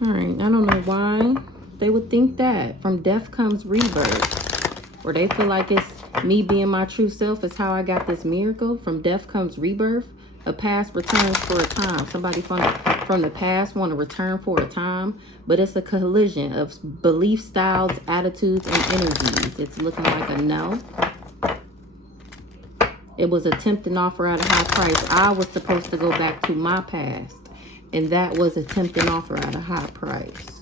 All right, I don't know why they would think that. From death comes rebirth. Or they feel like it's me being my true self is how I got this miracle. From death comes rebirth. A past returns for a time. Somebody from the past want to return for a time. But it's a collision of belief styles, attitudes, and energies. It's looking like a no. It was a tempting offer at a high price. I was supposed to go back to my past. And that was a tempting offer at a high price.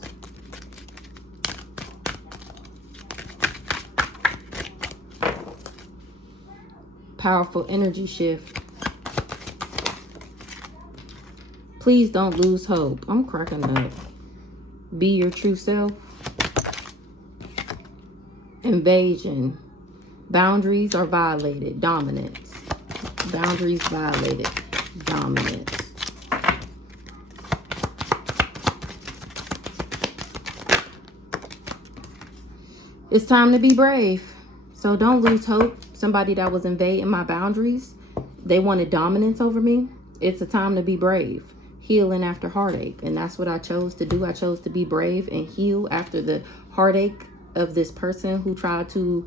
Powerful energy shift. Please don't lose hope. I'm cracking up. Be your true self. Invasion. Boundaries are violated. Dominance. Boundaries violated. Dominance. It's time to be brave. So don't lose hope. Somebody that was invading my boundaries, they wanted dominance over me. It's a time to be brave. Healing after heartache. And that's what I chose to do. I chose to be brave and heal after the heartache of this person who tried to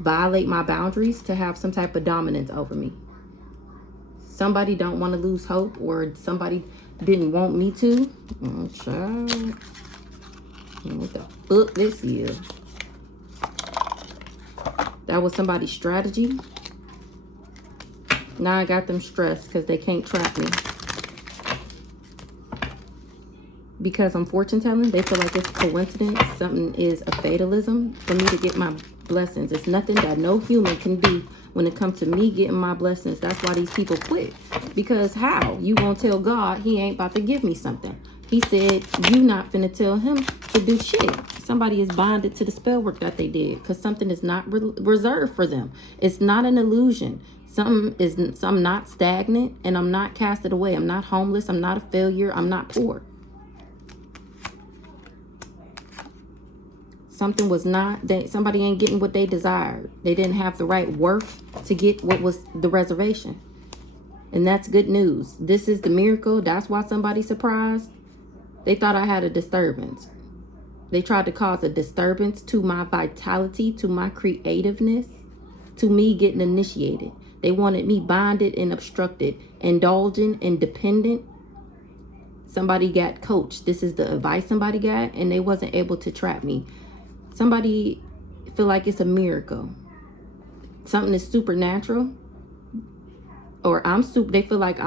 violate my boundaries to have some type of dominance over me. Somebody don't want to lose hope, or somebody didn't want me to. Oh, child. What the fuck this is? That was somebody's strategy. Now I got them stressed because they can't trap me. Because I'm fortune telling, they feel like it's a coincidence. Something is a fatalism for me to get my blessings. It's nothing that no human can do when it comes to me getting my blessings. That's why these people quit. Because how? You gonna tell God he ain't about to give me something. He said you not finna tell him to do shit. Somebody is bonded to the spell work that they did because something is not reserved for them. It's not an illusion. I'm not stagnant and I'm not casted away. I'm not homeless. I'm not a failure. I'm not poor. Something was not, somebody ain't getting what they desired. They didn't have the right worth to get what was the reservation. And that's good news. This is the miracle. That's why somebody's surprised. They thought I had a disturbance. They tried to cause a disturbance to my vitality, to my creativeness, to me getting initiated. They wanted me bonded and obstructed, indulgent and dependent. Somebody got coached. This is the advice somebody got, and they wasn't able to trap me. Somebody feel like it's a miracle. Something is supernatural. Or they feel like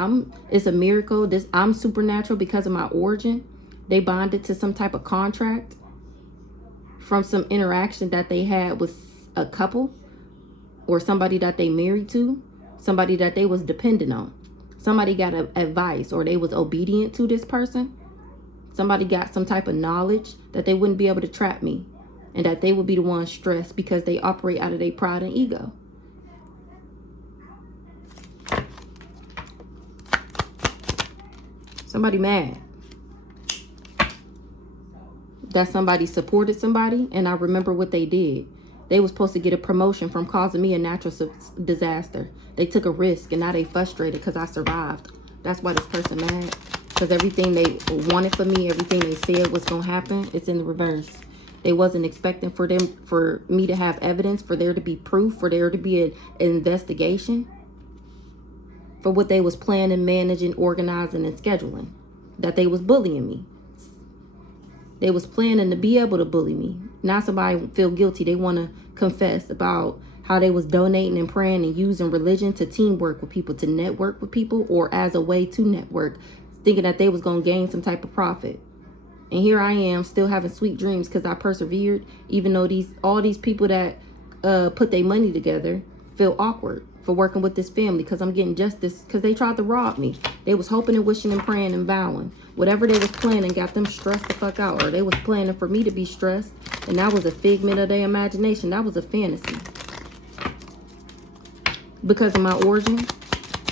it's a miracle. I'm supernatural because of my origin. They bonded to some type of contract from some interaction that they had with a couple or somebody that they married to, somebody that they was dependent on. Somebody got advice or they was obedient to this person. Somebody got some type of knowledge that they wouldn't be able to trap me and that they would be the ones stressed because they operate out of their pride and ego. Somebody mad that somebody supported somebody, and I remember what they did. They was supposed to get a promotion from causing me a natural disaster. They took a risk, and now they frustrated because I survived. That's why this person mad. Because everything they wanted for me, everything they said was going to happen, it's in the reverse. They wasn't expecting for me to have evidence, for there to be proof, for there to be an investigation for what they was planning, managing, organizing, and scheduling. That they was bullying me. They was planning to be able to bully me. Now somebody feel guilty. They want to confess about how they was donating and praying and using religion to teamwork with people, to network with people, or as a way to network, thinking that they was going to gain some type of profit. And here I am still having sweet dreams because I persevered, even though all these people that put their money together feel awkward for working with this family because I'm getting justice because they tried to rob me. They was hoping and wishing and praying and vowing. Whatever they was planning got them stressed the fuck out, or they was planning for me to be stressed, and that was a figment of their imagination. That was a fantasy. Because of my origin,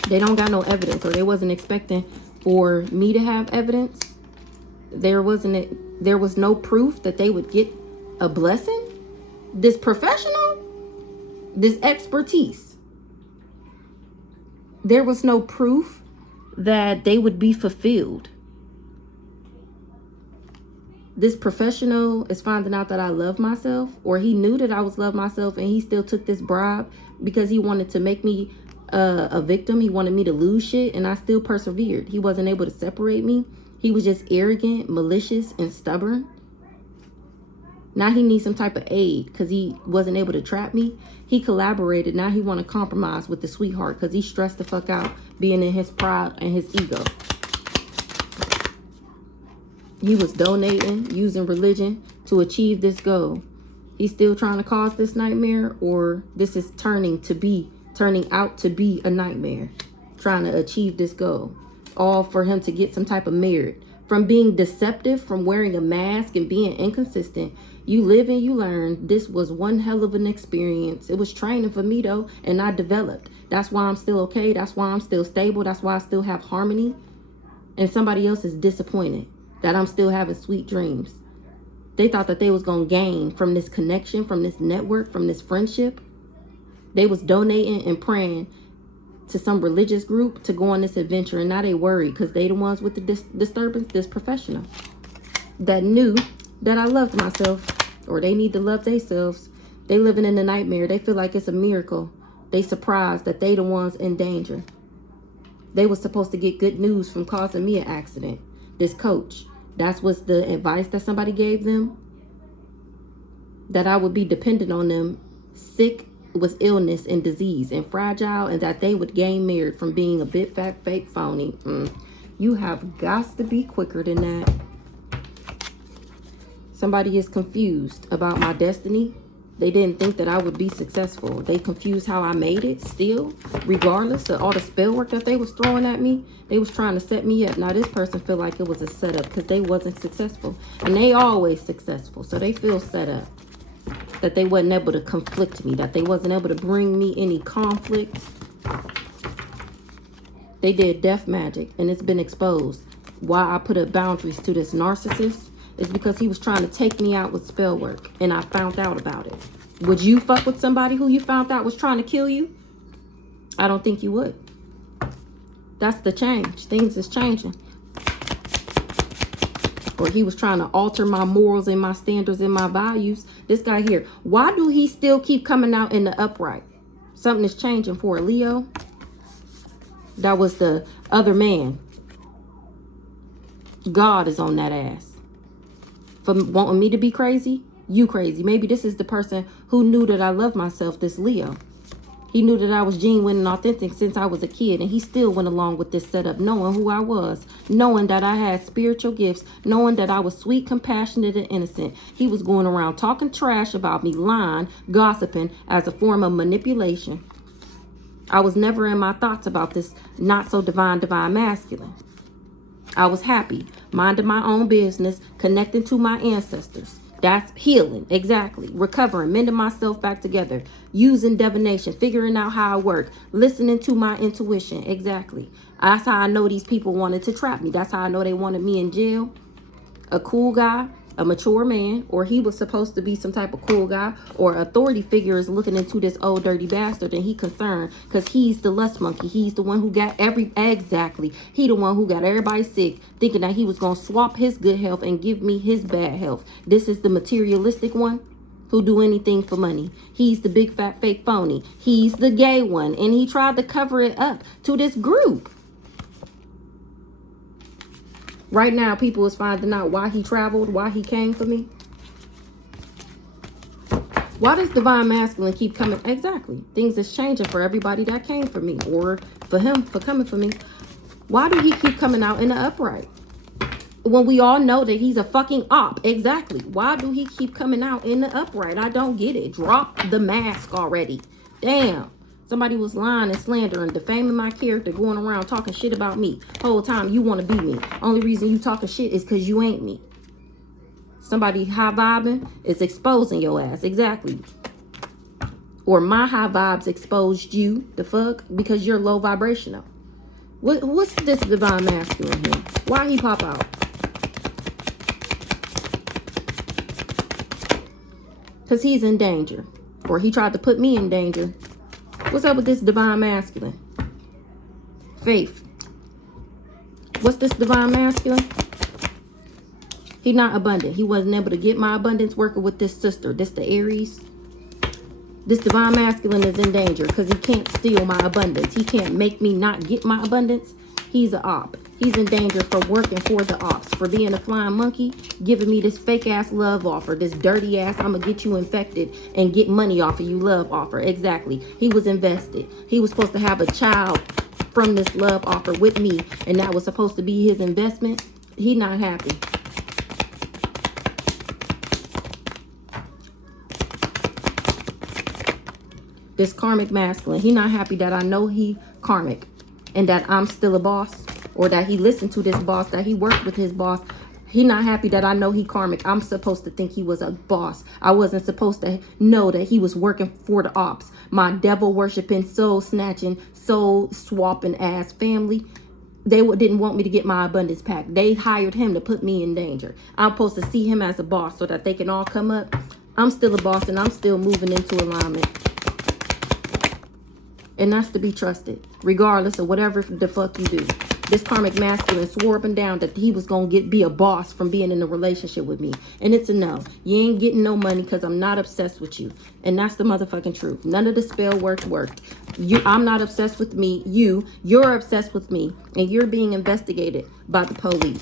they don't got no evidence, or they wasn't expecting for me to have evidence. There was no proof that they would get a blessing. This professional, this expertise. There was no proof that they would be fulfilled. This professional is finding out that I love myself, or he knew that I was love myself and he still took this bribe because he wanted to make me a victim. He wanted me to lose shit, and I still persevered. He wasn't able to separate me. He was just arrogant, malicious, and stubborn. Now he needs some type of aid because he wasn't able to trap me. He collaborated. Now he want to compromise with the sweetheart because he stressed the fuck out being in his pride and his ego. He was donating, using religion to achieve this goal. He's still trying to cause this nightmare, or this is turning out to be a nightmare, trying to achieve this goal. All for him to get some type of merit. From being deceptive, from wearing a mask and being inconsistent, you live and you learn. This was one hell of an experience. It was training for me though, and I developed. That's why I'm still okay. That's why I'm still stable. That's why I still have harmony. And somebody else is disappointed that I'm still having sweet dreams. They thought that they was going to gain from this connection, from this network, from this friendship. They was donating and praying to some religious group to go on this adventure, and now they worried because they the ones with the disturbance, this professional that knew that I loved myself, or they need to love themselves. They living in a nightmare. They feel like it's a miracle. They surprised that they the ones in danger. They was supposed to get good news from causing me an accident. This coach, that's what's the advice that somebody gave them, that I would be dependent on them, sick with illness and disease and fragile, and that they would gain merit from being a big fat fake phony. You have got to be quicker than that. Somebody is confused about my destiny. They didn't think that I would be successful. They confused how I made it still, regardless of all the spell work that they was throwing at me. They was trying to set me up. Now this person feel like it was a setup because they wasn't successful, and they always successful, so they feel set up. That they wasn't able to conflict me, that they wasn't able to bring me any conflict. They did death magic, and it's been exposed. Why I put up boundaries to this narcissist is because he was trying to take me out with spell work, and I found out about it. Would you fuck with somebody who you found out was trying to kill you? I don't think you would. That's the change. Things is changing. Or he was trying to alter my morals and my standards and my values. This guy here, why do he still keep coming out in the upright? Something is changing for a Leo. That was the other man. God is on that ass. For wanting me to be crazy, you crazy. Maybe this is the person who knew that I love myself, this Leo. He knew that I was genuine and authentic since I was a kid, and he still went along with this setup, knowing who I was, knowing that I had spiritual gifts, knowing that I was sweet, compassionate, and innocent. He was going around talking trash about me, lying, gossiping as a form of manipulation. I was never in my thoughts about this not so divine masculine. I was happy, minding my own business, connecting to my ancestors. That's healing, exactly. Recovering, mending myself back together, using divination, figuring out how I work, listening to my intuition, exactly. That's how I know these people wanted to trap me. That's how I know they wanted me in jail. A cool guy, a mature man, or he was supposed to be some type of cool guy, or authority figure is looking into this old dirty bastard, and he concerned because he's the lust monkey. He's the one who got he the one who got everybody sick, thinking that he was going to swap his good health and give me his bad health. This is the materialistic one who do anything for money. He's the big fat fake phony. He's the gay one, and he tried to cover it up to this group. Right now, people is finding out why he traveled, why he came for me. Why does divine masculine keep coming? Exactly. Things is changing for everybody that came for me, or for him for coming for me. Why do he keep coming out in the upright? When we all know that he's a fucking op. Exactly. Why do he keep coming out in the upright? I don't get it. Drop the mask already. Damn. Somebody was lying and slandering, defaming my character, going around talking shit about me. Whole time you want to be me. Only reason you talking shit is because you ain't me. Somebody high vibing is exposing your ass. Exactly. Or my high vibes exposed you. The fuck? Because you're low vibrational. What's this divine masculine here? Why he pop out? Because he's in danger. Or he tried to put me in danger. What's up with this divine masculine? Faith. What's this divine masculine? He not abundant. He wasn't able to get my abundance working with this sister. This the Aries. This divine masculine is in danger because he can't steal my abundance. He can't make me not get my abundance. He's an op. He's in danger for working for the ops, for being a flying monkey, giving me this fake ass love offer, this dirty ass, I'm gonna get you infected and get money off of you love offer. Exactly. He was invested. He was supposed to have a child from this love offer with me, and that was supposed to be his investment. He not happy. This karmic masculine, he not happy that I know he karmic and that I'm still a boss, or that he listened to this boss, that he worked with his boss. He not happy that I know he karmic. I'm supposed to think he was a boss. I wasn't supposed to know that he was working for the ops. My devil worshiping, soul snatching, soul swapping ass family. They didn't want me to get my abundance pack. They hired him to put me in danger. I'm supposed to see him as a boss so that they can all come up. I'm still a boss and I'm still moving into alignment. And that's to be trusted, regardless of whatever the fuck you do. This karmic masculine swore up and down that he was going to be a boss from being in a relationship with me. And it's a no. You ain't getting no money because I'm not obsessed with you. And that's the motherfucking truth. None of the spell worked. I'm not obsessed with me. You're obsessed with me. And you're being investigated by the police.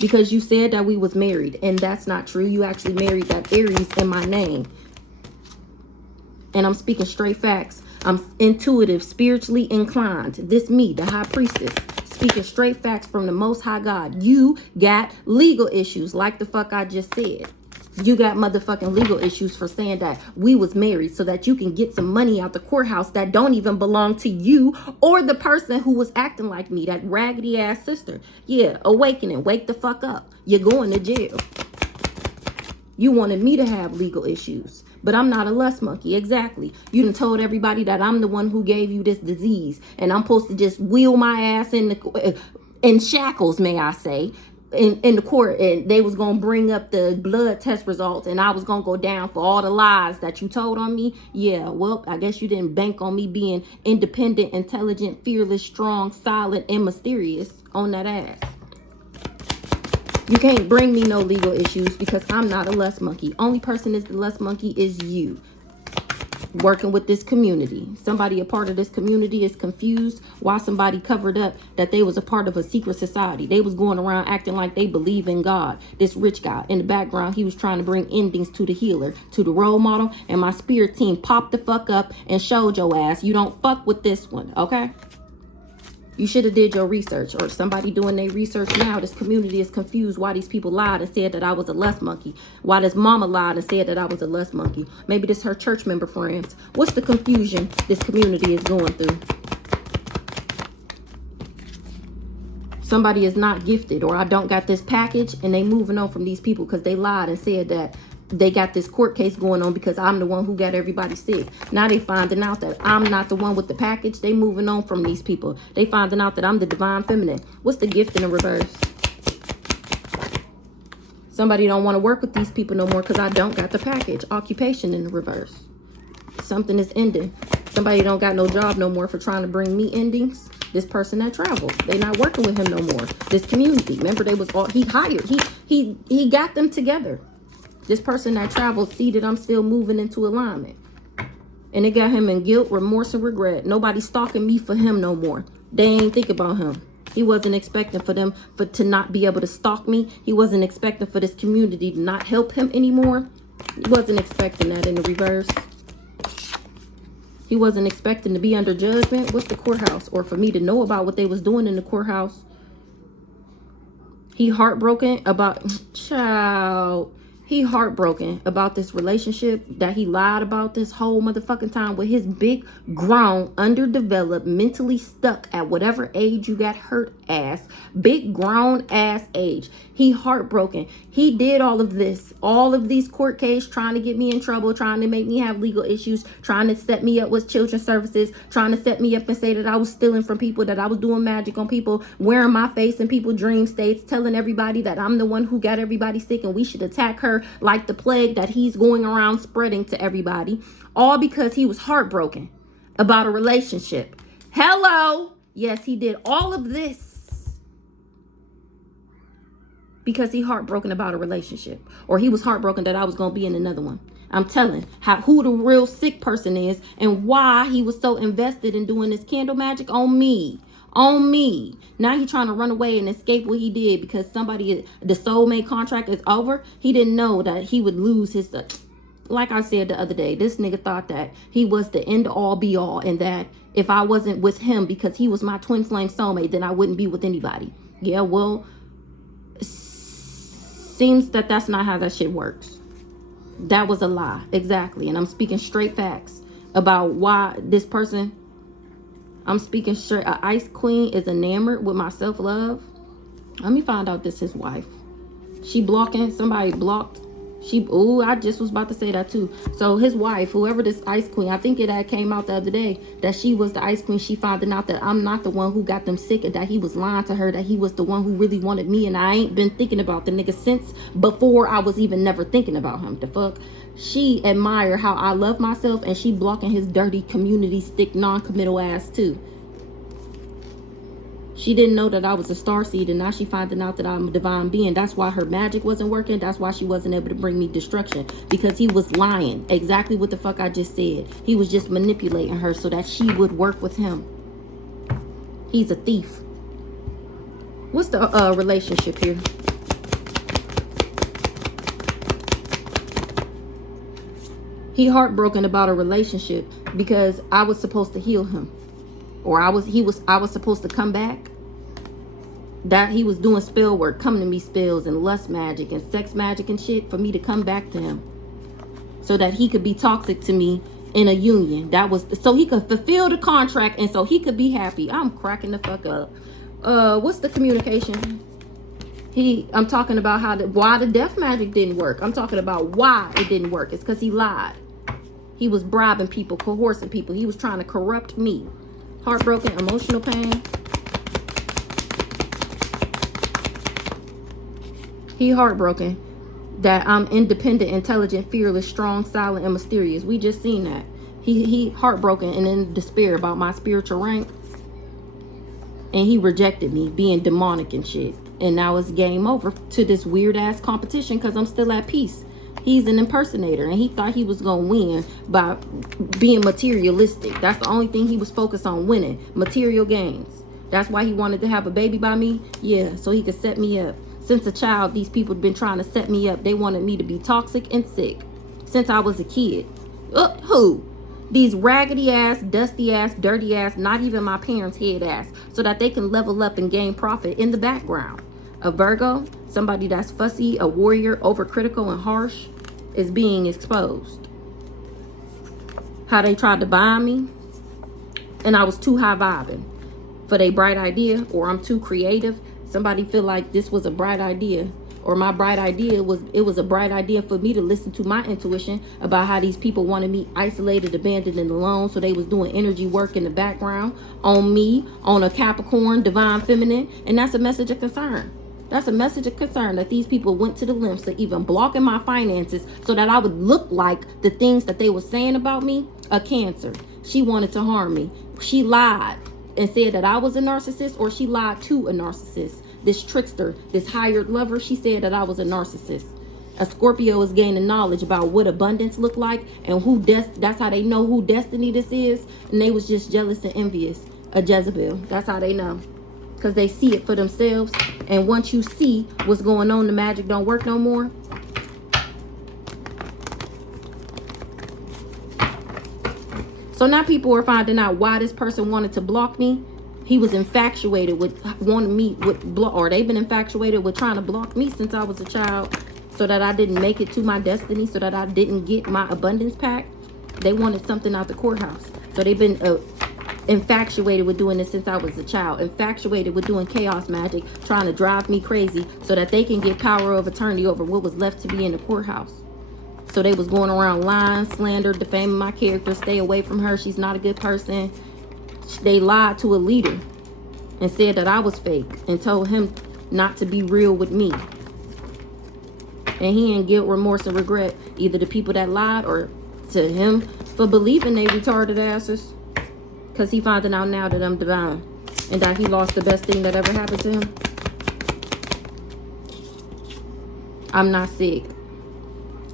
Because you said that we was married. And that's not true. You actually married that Aries in my name. And I'm speaking straight facts. I'm intuitive, spiritually inclined. This me, the high priestess, speaking straight facts from the Most High God. You got legal issues like the fuck I just said. You got motherfucking legal issues for saying that we was married so that you can get some money out the courthouse that don't even belong to you or the person who was acting like me, that raggedy ass sister. Yeah, awakening, wake the fuck up. You're going to jail. You wanted me to have legal issues. But I'm not a lust monkey. Exactly. You done told everybody that I'm the one who gave you this disease. And I'm supposed to just wheel my ass in shackles, may I say, in the court. And they was going to bring up the blood test results. And I was going to go down for all the lies that you told on me. Yeah, well, I guess you didn't bank on me being independent, intelligent, fearless, strong, silent, and mysterious on that ass. You can't bring me no legal issues because I'm not a lust monkey. Only person is the lust monkey is you. Working with this community. Somebody a part of this community is confused why somebody covered up that they was a part of a secret society. They was going around acting like they believe in God. This rich guy in the background, he was trying to bring endings to the healer, to the role model. And my spirit team popped the fuck up and showed your ass you don't fuck with this one, okay? You should have did your research, or somebody doing their research now. This community is confused why these people lied and said that I was a lust monkey. Why this mama lied and said that I was a lust monkey. Maybe this her church member friends. What's the confusion this community is going through? Somebody is not gifted, or I don't got this package, and they moving on from these people because they lied and said that they got this court case going on because I'm the one who got everybody sick. Now they finding out that I'm not the one with the package. They moving on from these people. They finding out that I'm the divine feminine. What's the gift in the reverse? Somebody don't want to work with these people no more because I don't got the package. Occupation in the reverse. Something is ending. Somebody don't got no job no more for trying to bring me endings. This person that traveled, they not working with him no more. This community, remember they was all he hired. He got them together. This person that traveled see that I'm still moving into alignment. And it got him in guilt, remorse, and regret. Nobody stalking me for him no more. They ain't think about him. He wasn't expecting for them to not be able to stalk me. He wasn't expecting for this community to not help him anymore. He wasn't expecting that in the reverse. He wasn't expecting to be under judgment. What's the courthouse? Or for me to know about what they was doing in the courthouse. He heartbroken about, child. He heartbroken about this relationship that he lied about this whole motherfucking time with his big, grown, underdeveloped, mentally stuck at whatever age you got hurt ass, big, grown ass age. He heartbroken. He did all of this, all of these court cases, trying to get me in trouble, trying to make me have legal issues, trying to set me up with children's services, trying to set me up and say that I was stealing from people, that I was doing magic on people, wearing my face in people's dream states, telling everybody that I'm the one who got everybody sick and we should attack her like the plague that he's going around spreading to everybody, all because he was heartbroken about a relationship. Hello. Yes, he did all of this because he heartbroken about a relationship, or he was heartbroken that I was gonna be in another one. I'm telling who the real sick person is and why he was so invested in doing this candle magic on me. On me. Now he trying to run away and escape what he did because the soulmate contract is over. He didn't know that he would lose his, like I said the other day, this nigga thought that he was the end all be all, and that if I wasn't with him because he was my twin flame soulmate, then I wouldn't be with anybody. Yeah, well, seems that that's not how that shit works. That was a lie. Exactly. And I'm speaking straight facts about why this person, I'm speaking straight. A ice queen is enamored with my self-love. Let me find out this his wife. She blocking, somebody blocked. I just was about to say that too. So his wife, whoever this ice queen, I think it came out the other day that she was the ice queen. She finding out that I'm not the one who got them sick, and that he was lying to her, that he was the one who really wanted me, and I ain't been thinking about the nigga since before I was even never thinking about him. The fuck? She admire how I love myself, and she blocking his dirty community stick non-committal ass too. She didn't know that I was a starseed, and now she finding out that I'm a divine being. That's why her magic wasn't working. That's why she wasn't able to bring me destruction, because he was lying. Exactly what the fuck I just said. He was just manipulating her so that she would work with him. He's a thief. What's the relationship here? He heartbroken about a relationship because I was supposed to heal him, or I was supposed to come back. That he was doing spell work, coming to me spells and lust magic and sex magic and shit for me to come back to him, so that he could be toxic to me in a union. That was so he could fulfill the contract and so he could be happy. I'm cracking the fuck up. What's the communication? I'm talking about why the death magic didn't work. I'm talking about why it didn't work. It's because he lied. He was bribing people, coercing people. He was trying to corrupt me. Heartbroken, emotional pain. He heartbroken that I'm independent, intelligent, fearless, strong, silent, and mysterious. We just seen that. He heartbroken and in despair about my spiritual rank. And he rejected me being demonic and shit. And now it's game over to this weird ass competition because I'm still at peace. He's an impersonator, and he thought he was going to win by being materialistic. That's the only thing he was focused on, winning. Material gains. That's why he wanted to have a baby by me. Yeah, so he could set me up. Since a child, these people have been trying to set me up. They wanted me to be toxic and sick since I was a kid. Who? These raggedy ass, dusty ass, dirty ass, not even my parents' head ass, so that they can level up and gain profit in the background. A Virgo, somebody that's fussy, a warrior, overcritical and harsh, is being exposed. How they tried to bind me, and I was too high vibing for their bright idea, or I'm too creative. Somebody feel like this was a bright idea, or my bright idea was a bright idea for me to listen to my intuition about how these people wanted me isolated, abandoned, and alone. So they was doing energy work in the background on me, on a Capricorn, divine feminine, and that's a message of concern. That's a message of concern that these people went to the lengths of even blocking my finances so that I would look like the things that they were saying about me, a Cancer. She wanted to harm me. She lied and said that I was a narcissist, or she lied to a narcissist. This trickster, this hired lover, she said that I was a narcissist. A Scorpio is gaining knowledge about what abundance look like and that's how they know who destiny this is. And they was just jealous and envious. A Jezebel. That's how they know. Because they see it for themselves. And once you see what's going on, the magic don't work no more. So now people are finding out why this person wanted to block me. He was infatuated with wanting me with block, or they've been infatuated with trying to block me since I was a child, so that I didn't make it to my destiny, so that I didn't get my abundance pack. They wanted something out the courthouse. So they've been infatuated with doing this since I was a child. Infatuated with doing chaos magic, trying to drive me crazy so that they can get power of attorney over what was left to be in the courthouse. So they was going around lying, slander, defaming my character. Stay away from her. She's not a good person. They lied to a leader and said that I was fake and told him not to be real with me. And he ain't guilt, remorse, and regret, either the people that lied or to him for believing they retarded asses. Because he finding out now that I'm divine and that he lost the best thing that ever happened to him. I'm not sick.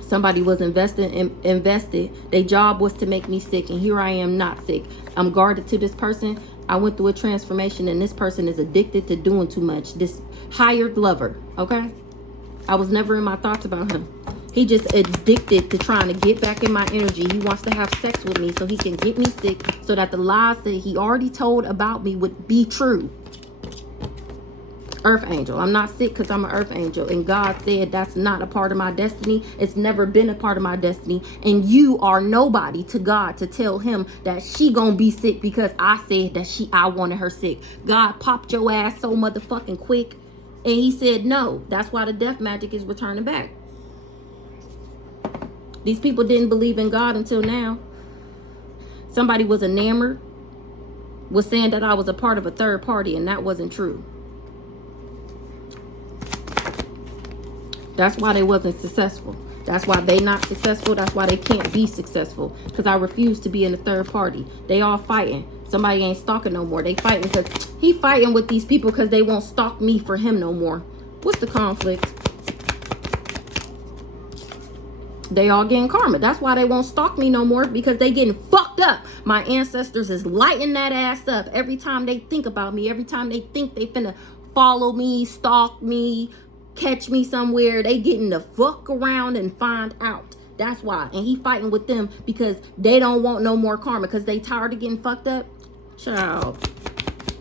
Somebody was invested. Their job was to make me sick, and here I am not sick. I'm guarded to this person. I went through a transformation, and this person is addicted to doing too much. This hired lover, okay? I was never in my thoughts about him. He just addicted to trying to get back in my energy. He wants to have sex with me so he can get me sick, so that the lies that he already told about me would be true. Earth angel. I'm not sick because I'm an earth angel, and God said that's not a part of my destiny. It's never been a part of my destiny, and you are nobody to God to tell him that she gonna be sick because I said that I wanted her sick. God popped your ass so motherfucking quick, and he said no. That's why the death magic is returning back. These people didn't believe in God until now. Somebody was enamored, was saying that I was a part of a third party, and that wasn't true. That's why they wasn't successful. That's why they not successful. That's why they can't be successful. Because I refuse to be in a third party. They all fighting. Somebody ain't stalking no more. They fighting because he fighting with these people because they won't stalk me for him no more. What's the conflict? They all getting karma. That's why they won't stalk me no more, because they getting fucked up. My ancestors is lighting that ass up every time they think about me. Every time they think they finna follow me, stalk me, catch me somewhere, they getting the fuck around and find out. That's why. And he fighting with them because they don't want no more karma, because they tired of getting fucked up. Child,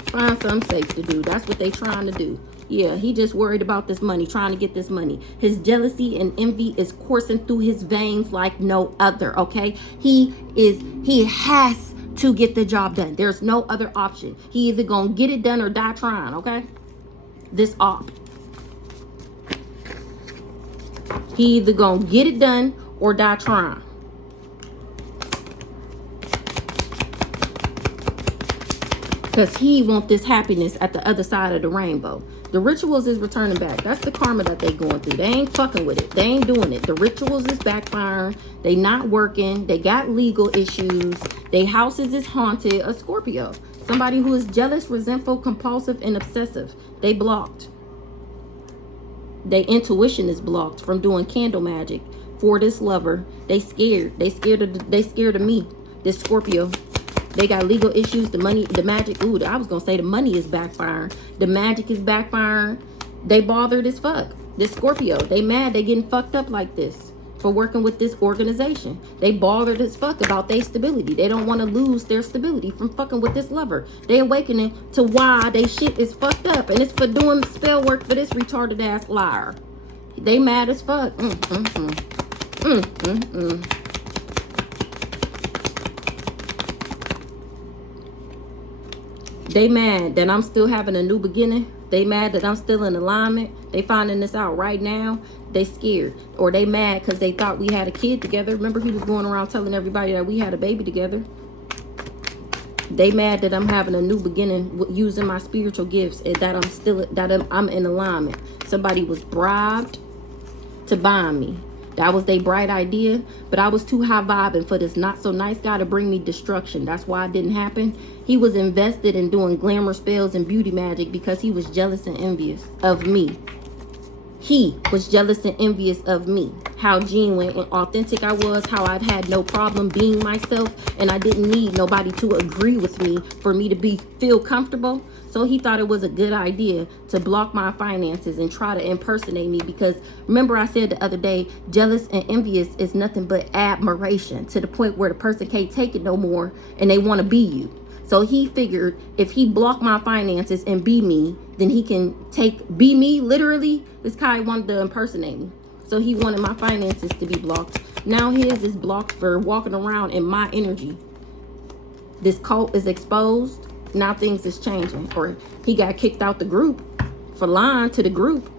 find something safe to do. That's what they trying to do. Yeah, he just worried about this money, trying to get this money. His jealousy and envy is coursing through his veins like no other, okay? He has to get the job done. There's no other option. He either gonna get it done or die trying, okay? This op. He either gonna get it done or die trying. Because he want this happiness at the other side of the rainbow. The rituals is returning back. That's the karma that they going through. They ain't fucking with it. They ain't doing it. The rituals is backfiring. They not working. They got legal issues. They houses is haunted. A Scorpio. Somebody who is jealous, resentful, compulsive, and obsessive. They blocked. Their intuition is blocked from doing candle magic for this lover. They scared. They scared of me. This Scorpio. They got legal issues. The money, the magic. Ooh, I was gonna say the money is backfiring. The magic is backfiring. They bothered as fuck. This Scorpio. They mad. They getting fucked up like this for working with this organization. They bothered as fuck about their stability. They don't want to lose their stability from fucking with this lover. They awakening to why they shit is fucked up, and it's for doing spell work for this retarded ass liar. They mad as fuck. They mad that I'm still having a new beginning. They mad that I'm still in alignment. They finding this out right now. They scared. Or they mad because they thought we had a kid together. Remember, he was going around telling everybody that we had a baby together. They mad that I'm having a new beginning using my spiritual gifts, and that I'm in alignment. Somebody was bribed to bind me. That was their bright idea, but I was too high vibing for this not so nice guy to bring me destruction. That's why it didn't happen. He was invested in doing glamour spells and beauty magic because he was jealous and envious of me. He was jealous and envious of me. How genuine and authentic I was, how I've had no problem being myself, and I didn't need nobody to agree with me for me to feel comfortable. So he thought it was a good idea to block my finances and try to impersonate me, because remember I said the other day, jealous and envious is nothing but admiration, to the point where the person can't take it no more and they want to be you. So he figured if he blocked my finances and be me, then he can be me literally. This guy wanted to impersonate me. So he wanted my finances to be blocked. Now his is blocked for walking around in my energy. This cult is exposed. Now things is changing. Or he got kicked out the group for lying to the group.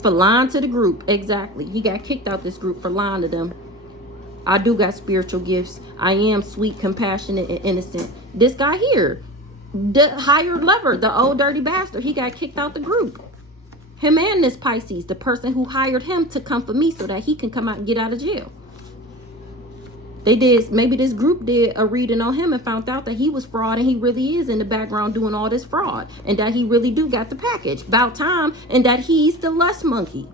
For lying to the group. Exactly. He got kicked out this group for lying to them. I do got spiritual gifts. I am sweet, compassionate, and innocent. This guy here, the hired lover, the old dirty bastard, he got kicked out the group. Him and this Pisces, the person who hired him to come for me so that he can come out and get out of jail. Maybe this group did a reading on him and found out that he was fraud, and he really is in the background doing all this fraud, and that he really do got the package. About time, and that he's the lust monkey.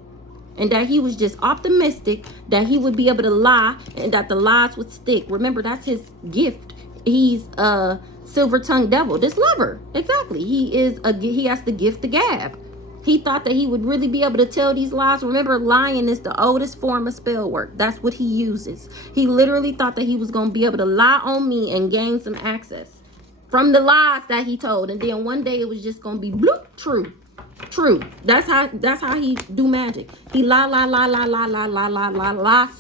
and that he was just optimistic that he would be able to lie and that the lies would stick. Remember, that's his gift. He's a silver-tongued devil. This lover, exactly. He has the gift of gab. He thought that he would really be able to tell these lies. Remember, lying is the oldest form of spell work. That's what he uses. He literally thought that he was going to be able to lie on me and gain some access from the lies that he told. And then one day it was just going to be bloop, true. That's how he do magic. He lie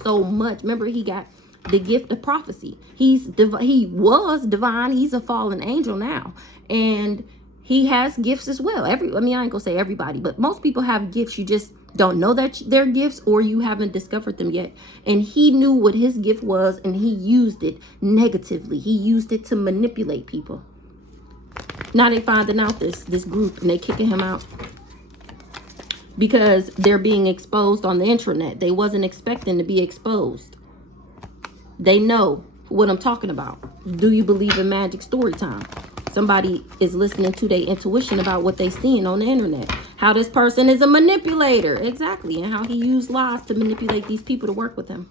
so much. Remember, he got the gift of prophecy. He was divine. He's a fallen angel now. And he has gifts as well. I ain't gonna say everybody, but most people have gifts. You just don't know that they're gifts, or you haven't discovered them yet. And he knew what his gift was, and he used it negatively. He used it to manipulate people. Now they finding out this group, and they kicking him out because they're being exposed on the intranet. They wasn't expecting to be exposed. They know what I'm talking about. Do you believe in magic story time? Somebody is listening to their intuition about what they seeing on the internet. How this person is a manipulator. Exactly. And how he used lies to manipulate these people to work with him.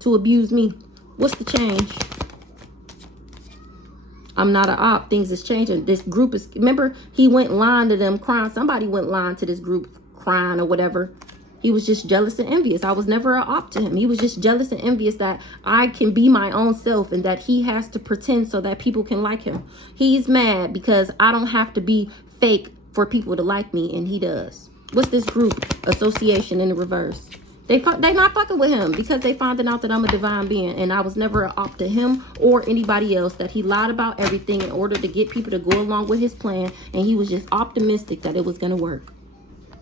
To abuse me. What's the change? I'm not an op. Things is changing. This group is... Remember, he went lying to them, crying. Somebody went lying to this group, crying or whatever. He was just jealous and envious. I was never an op to him. He was just jealous and envious that I can be my own self and that he has to pretend so that people can like him. He's mad because I don't have to be fake for people to like me, and he does. What's this group? Association in the reverse. They not fucking with him because they finding out that I'm a divine being, and I was never an op to him or anybody else, that he lied about everything in order to get people to go along with his plan, and he was just optimistic that it was going to work.